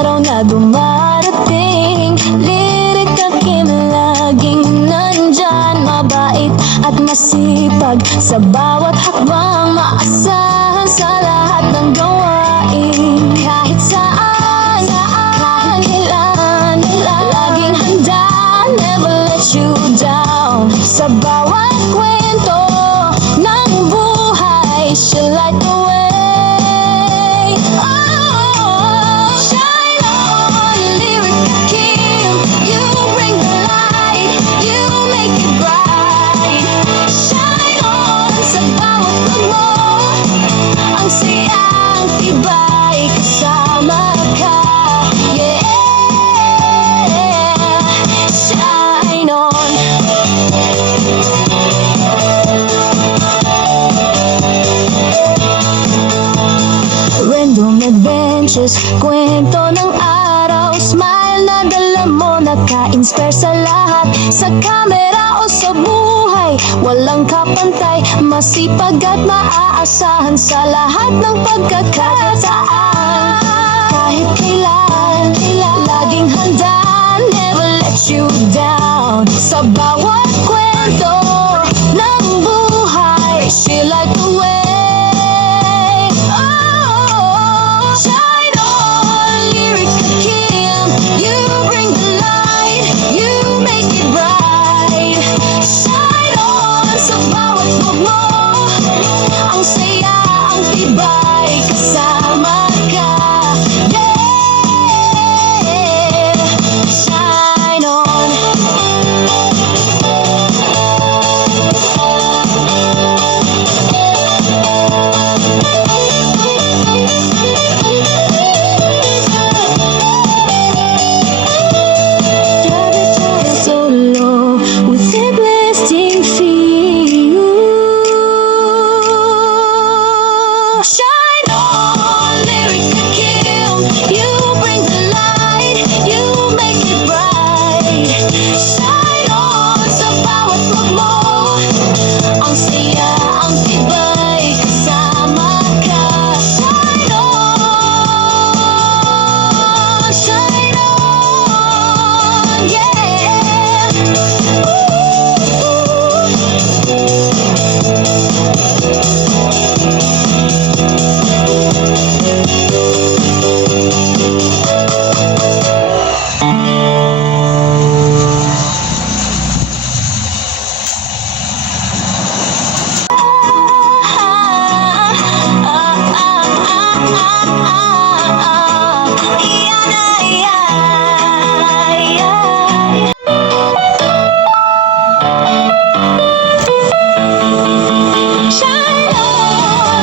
araw na dumarating, lirik aking laging nandyan, mabait at masipag sa bawat hakbang, maasahan sa lahat ng gawain. Kahit saan, kahit kailan, laging handa, never let you down. Sa bawat kwento ng buhay, she'll light the way. Oh, shine on, lyric Kim, you bring the light, you make it bright. Shine on, sa bawat vlog mo, ang saya, ang tibay, kasama ka. Yeah, shine on. Random adventures, kwento ng araw, smile na dala mo, naka-inspire sa lahat. Sa kamera o sa buhay, walang kapantay, masipag at maaasahan sa lahat ng pagkakataan. Kahit kailan, laging handa, never let you down. Sa bawat kwento ng buhay, she light the way. Oh, shine on, lyric Kim, you bring the light, you make it bright. Shine on, sa bawat vlog mo, ang saya, ang tibay, kasama ka. Yeah, shine on. Travel solo with a blasting feel. Shine on, lyric Kim, you bring the light, you make it bright. Shine on, sa bawat vlog mo, ang saya, ang tibay, kasama ka. Shine on, yeah. Shine on.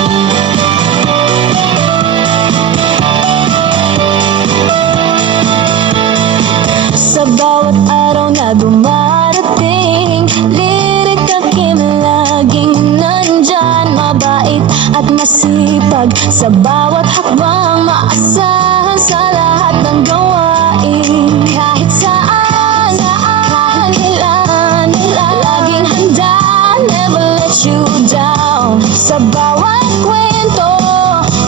Sa bawat araw na dumarating, lirik aking laging nandyan, mabait at masipag sa bawat hakbang, maasahan sa lahat ng gawain. Kahit saan, kahit kailan, laging handa, never let you down. Sa bawat kwento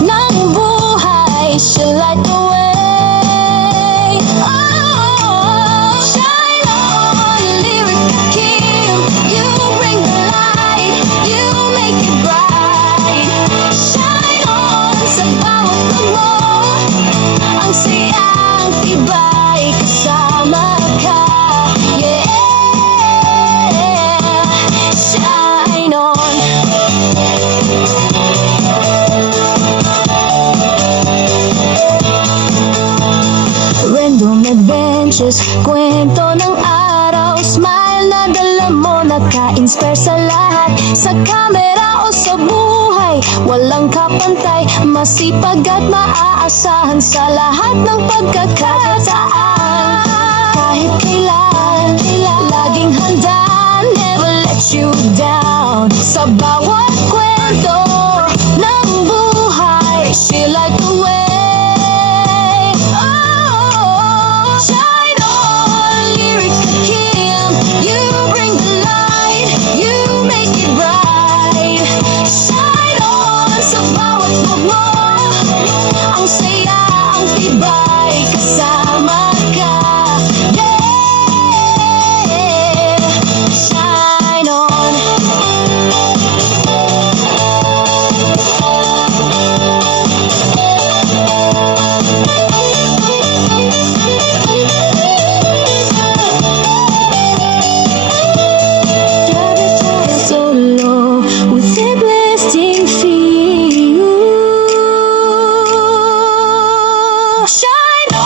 ng buhay, she'll light the way. Oh, shine on, lyric Kim, you bring the light, you make it bright. Shine on, sa bawat vlog mo, ang saya, ang tibay, kasama ka. Yeah, shine on. Random adventures, kwento ng araw, smile na dala mo, naka-inspire sa lahat. Sa kamera o sa buhay, walang kapantay, masipag at maaasahan sa lahat ng pagkakataan. Kahit kailan, laging handa, never let you down. Sa bawat kwento ng buhay, she light the way. Oh, shine on, lyric Kim, you bring the light, you make it bright. Shine on, sa bawat vlog mo, ang saya, ang tibay,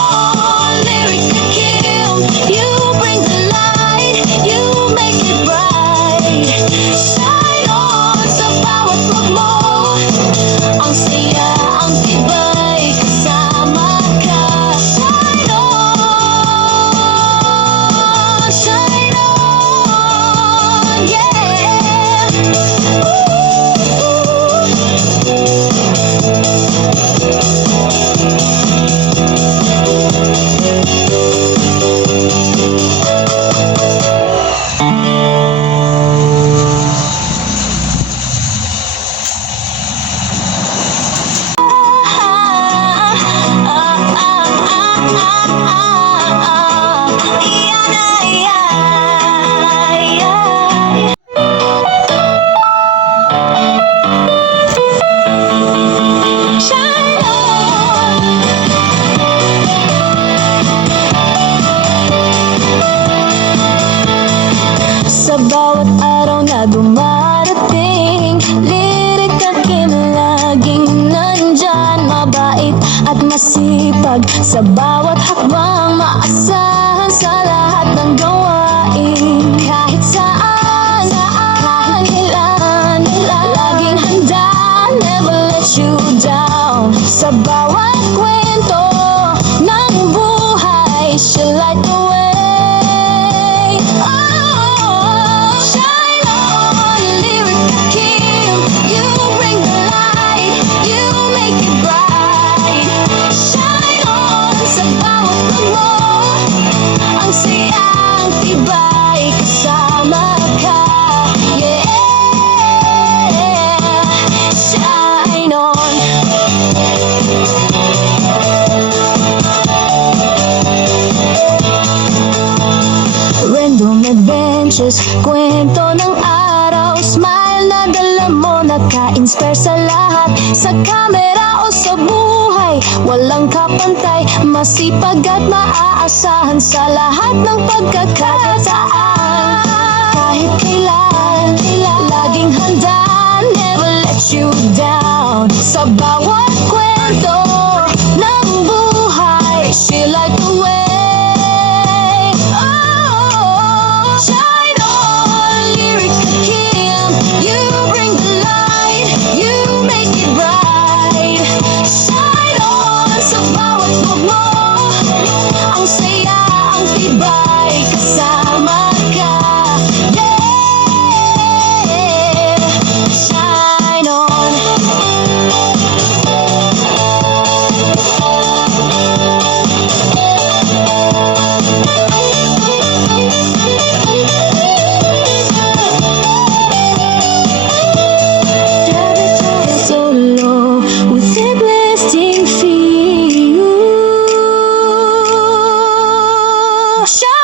on, lyric to kill. You bring the light, you make it bright. Shine on sa bawat vlog mo. Ang saya, ang tibay, kasama ka. Shine on, yeah. Shine on. Sa bawat araw na dumarating, lirik at laging nandyan. Mabait at masipag sa bawat hakbang, maasahan sa lahat ng gawain. Kahit saan, kahit kailan, laging handa, never let you down. Sa bawat kwento ng buhay, she'll light the way. Oh, shine on, lyric to kill. You bring the light, you make it bright. Shine on sa bawat vlog mo. Ang saya, ang tibay, kasama ka. Yeah, shine on. Random adventures, kwento ng araw. Smile na dala mo, naka-inspire sa lahat. Sa camera o sa buhay, walang kapantay. Masipag at maaasahan sa lahat ng pagkakataan. Kahit kailan, laging handa, never let you down. Sa bawat kwento ng buhay, she light the way. Oh, shine on, lyric to kill. You bring the light, you make it bright. Shine on sa bawat vlog mo. Ang saya, ang tibay, kasama ka. Yeah, shine on. Travel solo with a blasting feel. Shine